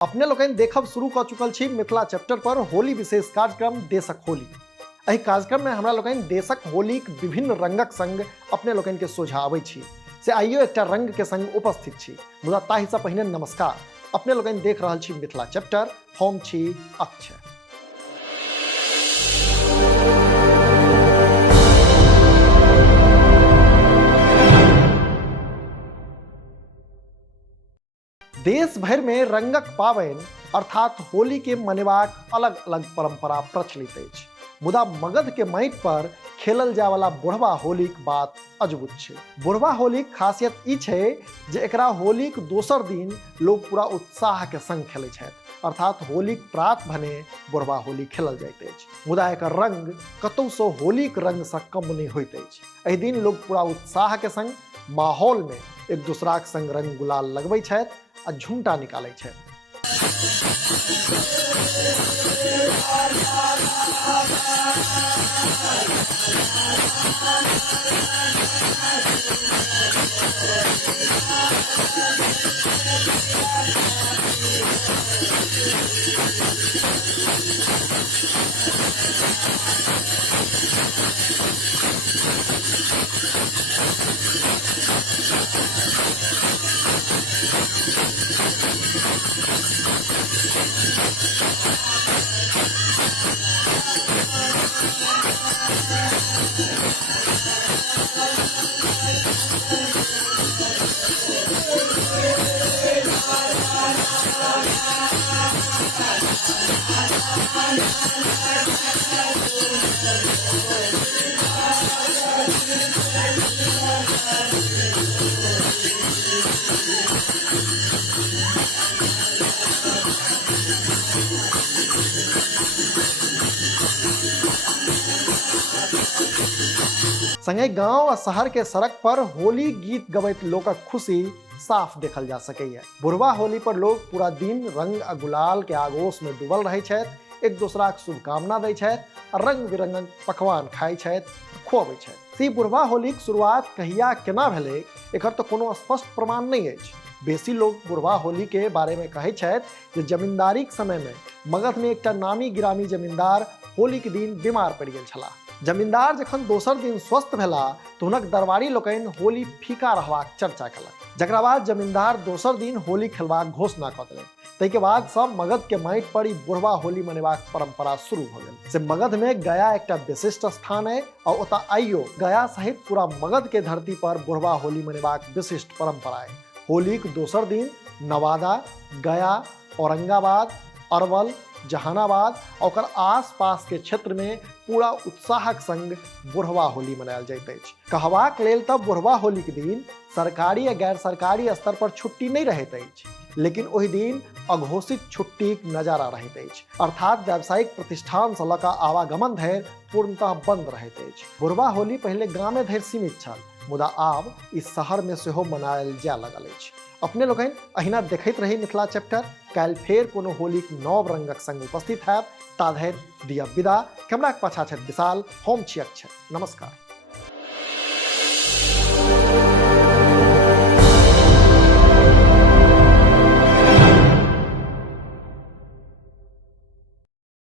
अपने लोगन देखब शुरू कर चुकल छी मिथिला चैप्टर पर होली विशेष कार्यक्रम देशक होली। एहि कार्यक्रम में हमरा लोगन देशक होलीक विभिन्न रंगक संग अपने लोगन के सुझावे छी से आइयो एकटा रंग के संग उपस्थित छी। मुदा ताहि से पहिने नमस्कार। अपने लोगन देख रहल छी मिथिला चैप्टर, हम छी अक्षय। देश भर में रंगक पावनि अर्थात होली के मनेबाक अलग अलग परंपरा प्रचलित अछि। मुदा मगध के माटि पर खेलल जाय वाला बुढ़वा होलीक बात अद्भुत छै। बुढ़वा होलीक खासियत ई छै जे एकरा होलीक दोसर दिन लोग पूरा उत्साह के संग खेलै छथि, अर्थात होलीक प्रात भने बुढ़वा होली खेलल जाइत अछि। मुदा एकर रंग कतौ सँ होलीक रंग सँ कम नहि होइत अछि। एहि दिन लोग पूरा उत्साह के संग माहौल में एक दूसराक संग रंग गुलाल लगबै छथि आ झुमटा निकालै छथि। संगे गांव आ शहर के सड़क पर होली गीत गबैत लोकक खुशी साफ देखल जा सकैए। बुढ़वा होली पर लोग पूरा दिन रंग आ गुलाल के आगोश में डूबल रहै छथि, एक दोसराक शुभकामना दै छथि आ रंग बिरंगक पकवान खाइ छथि, खुआबै छथि। बुढ़वा होलीक शुरुआत कहिया केना भेलै एकर तो कोनो स्पष्ट प्रमाण नहीं अछि। बेसी लोग बुढ़वा होली के बारे में कहै छथि जे जमींदारीक समय में मगध में एकटा नामी गिरामी जमींदार होली के दिन बीमार पड़ि गेल छलाह। जमींदार जखन दोसर दिन स्वस्थ भेला तो हुनक दरबारी लोकनि होली फीका रहबाक चर्चा कयलक, जकरा बाद जमींदार दोसर दिन होली खेलबाक घोषणा कऽ देलनि। ताहि के बाद सब मगध के माटि पर ई बुढ़वा होली मनेबाक परंपरा शुरू भऽ गेल। से मगध में गया एकटा विशिष्ट स्थान है और ओतऽ आइयो गया सहित पूरा मगध के धरती पर बुढ़वा होली मनेबाक विशिष्ट परंपरा है। होलीक दोसर दिन नवादा, गया, औरंगाबाद, अरवल, जहानाबाद और आस-पास के क्षेत्र में पूरा उत्साहक संग बुढ़वा होली मनायल जाइत अछि। कहबाक लेल तब बुढ़वा होली के दिन सरकारी या गैर सरकारी स्तर पर छुट्टी नहीं रहैत अछि, लेकिन ओहि दिन अघोषित छुट्टीक नजारा रहैत अछि, अर्थात व्यावसायिक प्रतिष्ठान से लऽ कऽ आवागमन धरि पूर्णतः बंद रहैत अछि। बुढ़वा होली पहले गामे धरि सीमित छल, मुदा आब इस शहर में सेहो मनायल जाय लगल अछि। अपने लोगन अहिना देखैत रही मिथिला चैप्टर। काल्हि फेर कोनो होलीक नव रंगक संग उपस्थित हैब। ता धरि दिअ विदा। कैमराक पाछा छथि विशाल, हम छी अक्षय। नमस्कार।